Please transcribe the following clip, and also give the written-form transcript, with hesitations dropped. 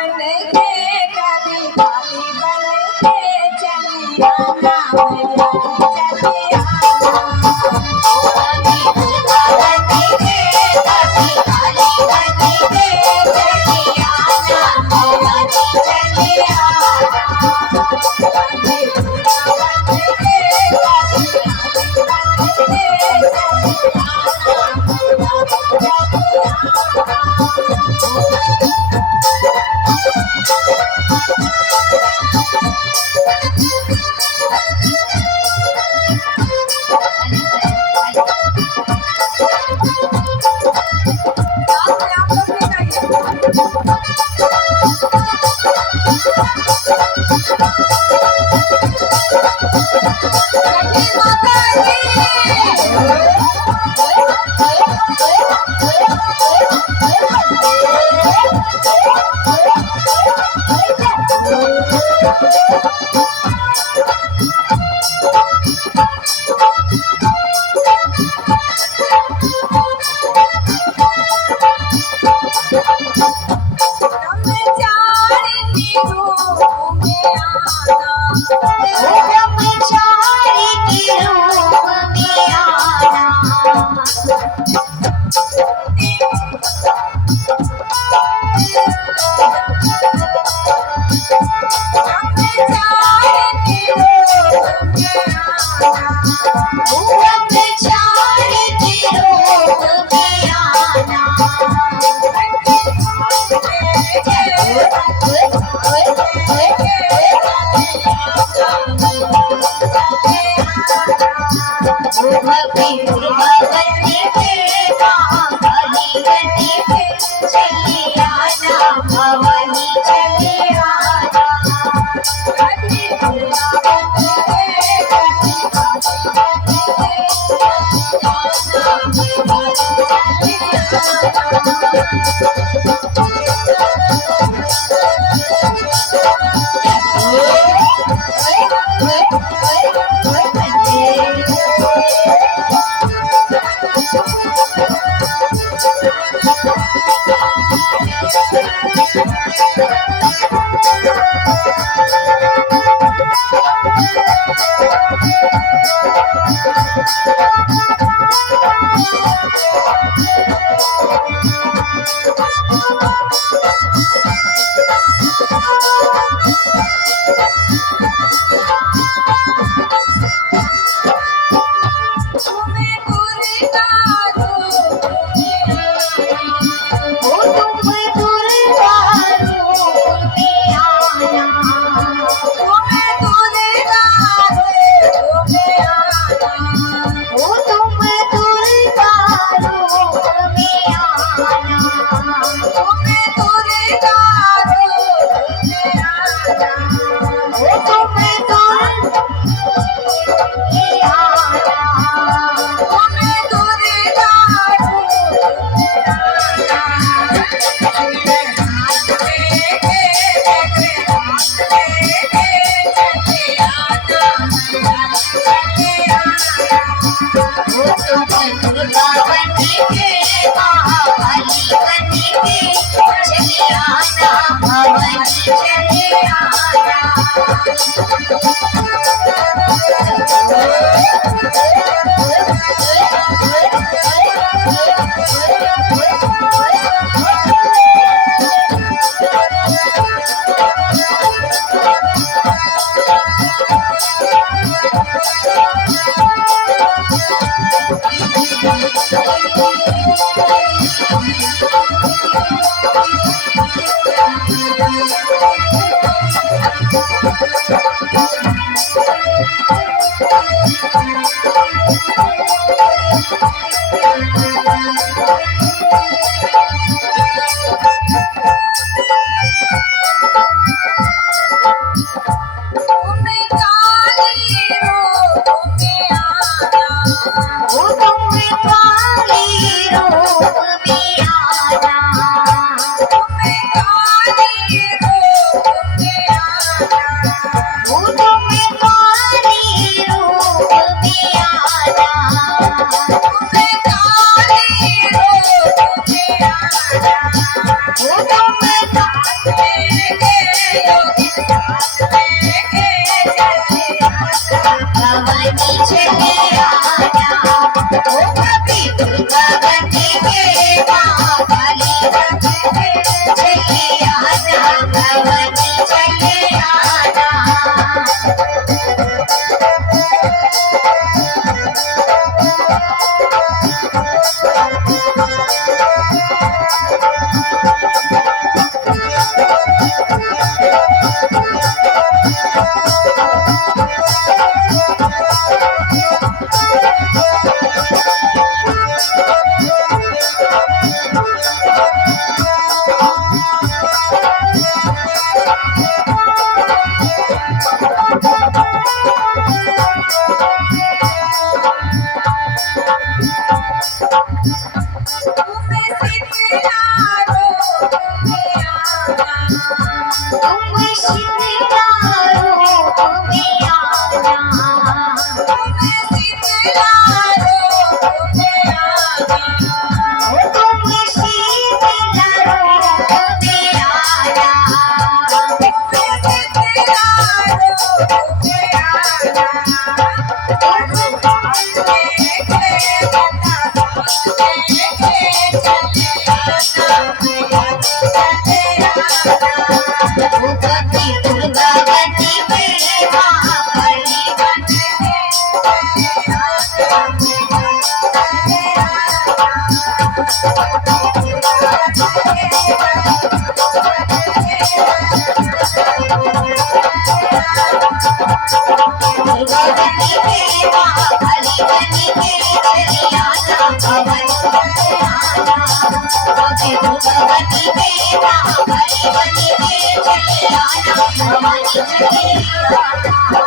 बन के कभी काली बन के चली आना मैया चली आना कभी दुर्गा बन के कभी काली बन के चली आना मैया चली आना कभी दुर्गा बन के कभी काली बन के चली ओ तुम काली तुम शीतला रूप में आना, तुम शीतला रूप में आना, तुम शीतला रूप में आना, तुम शीतला रूप में आना। तुम सामने के बता सामने के चले आना, मैया चले आना। भगवती दुर्गावती मेवा काली बन के चले आना, मैया चले भगवती मेवा काली बन के चली आना, भवन बन आना, भगवती मेवा काली बन के चली आना, भवन चली आना।